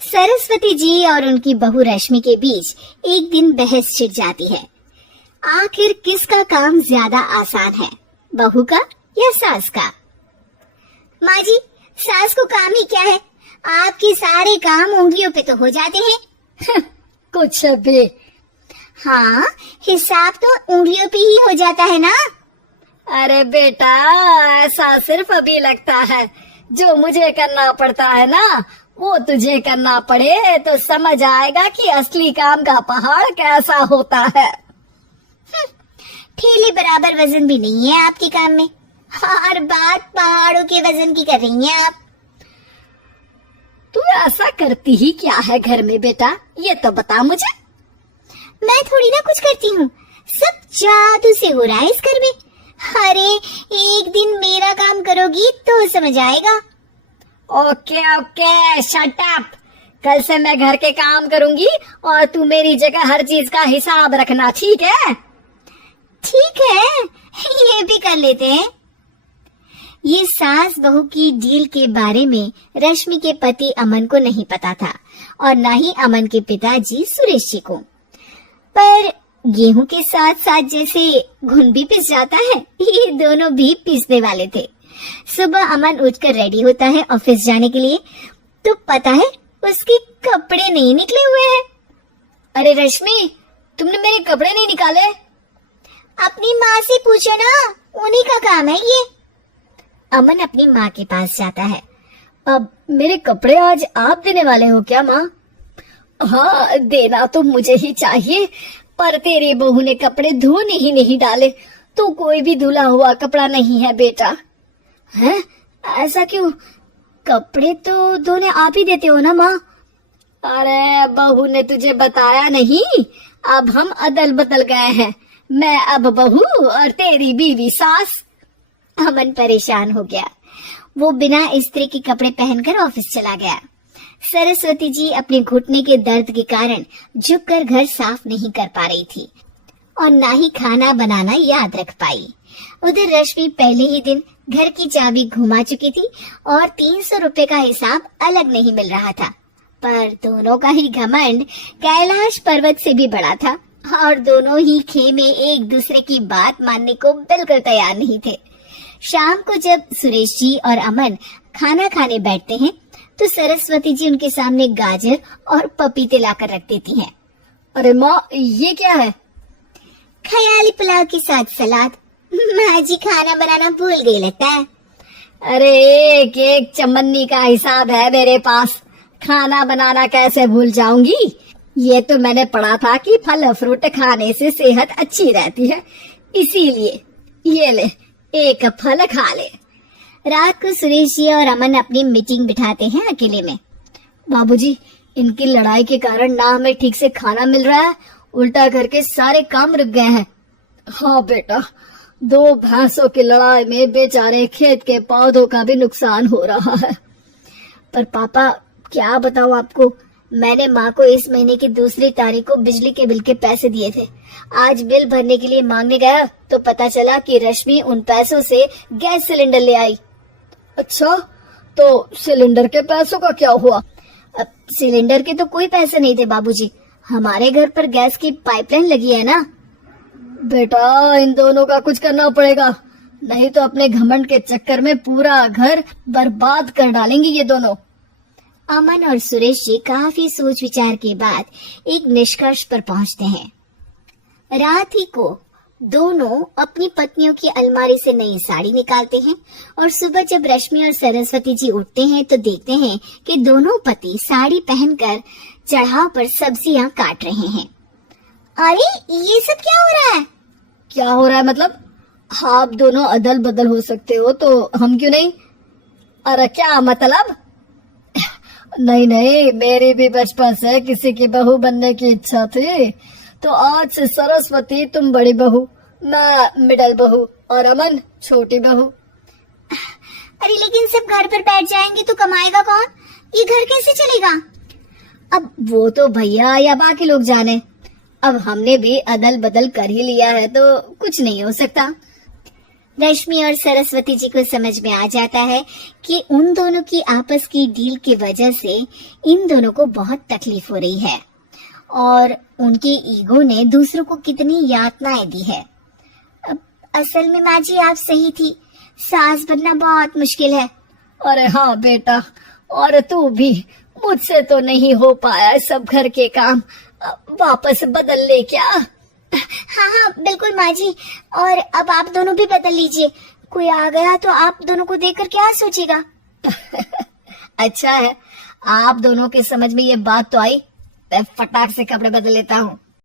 सरस्वती जी और उनकी बहू रश्मि के बीच एक दिन बहस छिड़ जाती है। आखिर किसका काम ज्यादा आसान है, बहू का या सास का? माँ जी, सास को काम ही क्या है, आपके सारे काम उंगलियों पे तो हो जाते हैं। कुछ भी। हाँ, हिसाब तो उंगलियों पे ही हो जाता है ना। अरे बेटा, ऐसा सिर्फ अभी लगता है, जो मुझे करना पड़ता है ना वो तुझे करना पड़े तो समझ आएगा कि असली काम का पहाड़ कैसा होता है। ठेले बराबर वजन भी नहीं है आपके काम में, हर बात पहाड़ों के वजन की कर रही हैं आप। तू ऐसा करती ही क्या है घर में बेटा, ये तो बता मुझे। मैं थोड़ी ना कुछ करती हूँ, सब जादू से हो रहा है इस घर में। अरे एक दिन मेरा काम करोगी तो समझ आएगा। Okay okay, shut up. कल से मैं घर के काम करूंगी और तू मेरी जगह हर चीज का हिसाब रखना, ठीक है? ठीक है, ये भी कर लेते हैं। ये सास बहू की डील के बारे में रश्मि के पति अमन को नहीं पता था और न ही अमन के पिताजी सुरेश जी को। पर गेहूं के साथ साथ जैसे घुन भी पिस जाता है, ये दोनों भी पिसने वाले थे। सुबह अमन उठकर रेडी होता है ऑफिस जाने के लिए, तो पता है उसके कपड़े नहीं निकले हुए हैं। अरे रश्मि, तुमने मेरे कपड़े नहीं निकाले? अपनी माँ से पूछो ना, उन्हीं का काम है ये। अमन अपनी माँ के पास जाता है। अब मेरे कपड़े आज आप देने वाले हो क्या माँ? हाँ, देना तो मुझे ही चाहिए, पर तेरी बहू ने कपड़े धोने ही नहीं डाले, तो कोई भी धुला हुआ कपड़ा नहीं है बेटा। हैं? ऐसा क्यों? कपड़े तो धोने आप ही देते हो ना माँ? अरे बहू ने तुझे बताया नहीं, अब हम अदल बदल गए हैं, मैं अब बहू और तेरी बीवी सास। अमन परेशान हो गया। वो बिना इस्त्री के कपड़े पहनकर ऑफिस चला गया। सरस्वती जी अपने घुटने के दर्द के कारण झुककर घर साफ नहीं कर पा रही थी और ना ही खाना बनाना याद रख पाई। उधर रश्मि पहले ही दिन घर की चाबी घुमा चुकी थी और 300 रुपए का हिसाब अलग नहीं मिल रहा था। पर दोनों का ही घमंड कैलाश पर्वत से भी बड़ा था और दोनों ही खेमे एक दूसरे की बात मानने को बिल्कुल तैयार नहीं थे। शाम को जब सुरेश जी और अमन खाना खाने बैठते हैं तो सरस्वती जी उनके सामने गाजर और पपीते लाकर रख देती हैं। अरे माँ, ये क्या है? ख्याली पुलाव के साथ सलाद। माँ जी खाना बनाना भूल गई लगता है। अरे एक एक चमन्नी का हिसाब है मेरे पास, खाना बनाना कैसे भूल जाऊंगी? ये तो मैंने पढ़ा था कि फल फ्रूट खाने से सेहत अच्छी रहती है, इसीलिए ये ले, एक फल खा ले। रात को सुरेश जी और अमन अपनी मीटिंग बिठाते हैं अकेले में। बाबूजी, इनकी लड़ाई के कारण ना हमें ठीक से खाना मिल रहा है, उल्टा करके सारे काम रुक गए हैं। हाँ बेटा, 2 भैंसों की लड़ाई में बेचारे खेत के पौधों का भी नुकसान हो रहा है। पर पापा, क्या बताऊं आपको, मैंने माँ को इस महीने की 2 तारीख को बिजली के बिल के पैसे दिए थे। आज बिल भरने के लिए मांगने गया तो पता चला कि रश्मि उन पैसों से गैस सिलेंडर ले आई। अच्छा, तो सिलेंडर के पैसों का क्या हुआ? अब सिलेंडर के तो कोई पैसे नहीं थे बाबूजी, हमारे घर पर गैस की पाइपलाइन लगी है ना। बेटा, इन दोनों का कुछ करना पड़ेगा, नहीं तो अपने घमंड के चक्कर में पूरा घर बर्बाद कर डालेंगे ये दोनों। अमन और सुरेश जी काफी सोच विचार के बाद एक निष्कर्ष पर पहुंचते हैं। रात ही को दोनों अपनी पत्नियों की अलमारी से नई साड़ी निकालते हैं और सुबह जब रश्मि और सरस्वती जी उठते हैं तो देखते हैं कि दोनों पति साड़ी पहनकर चढ़ाव पर सब्जियां काट रहे हैं। अरे ये सब क्या हो रहा है? क्या हो रहा है मतलब? आप दोनों अदल बदल हो सकते हो तो हम क्यों नहीं? अरे क्या मतलब? नहीं नहीं, मेरी भी बचपन से किसी की बहू बनने की इच्छा थी, तो आज से सरस्वती तुम बड़ी बहू, मैं मिडल बहू और अमन छोटी बहू। अरे लेकिन सब घर पर बैठ जाएंगे तो कमाएगा कौन? ये घर कैसे चलेगा? अब वो तो भैया या बाकी लोग जाने, अब हमने भी अदल बदल कर ही लिया है तो कुछ नहीं हो सकता। रश्मि और सरस्वती जी को समझ में आ जाता है कि उन दोनों की आपस की डील की वजह से इन दोनों को बहुत तकलीफ हो रही है और उनके ईगो ने दूसरों को कितनी यातनाएं दी है। असल में माँ जी आप सही थी, सास बनना बहुत मुश्किल है। अरे हाँ बेटा, और तू भी, मुझसे तो नहीं हो पाया सब घर के काम, वापस बदल ले क्या? हाँ हाँ बिल्कुल माँ जी, और अब आप दोनों भी बदल लीजिए। कोई आ गया तो आप दोनों को देखकर क्या सोचेगा? अच्छा है, आप दोनों के समझ में ये बात तो आई। मैं फटाक से कपड़े बदल लेता हूँ।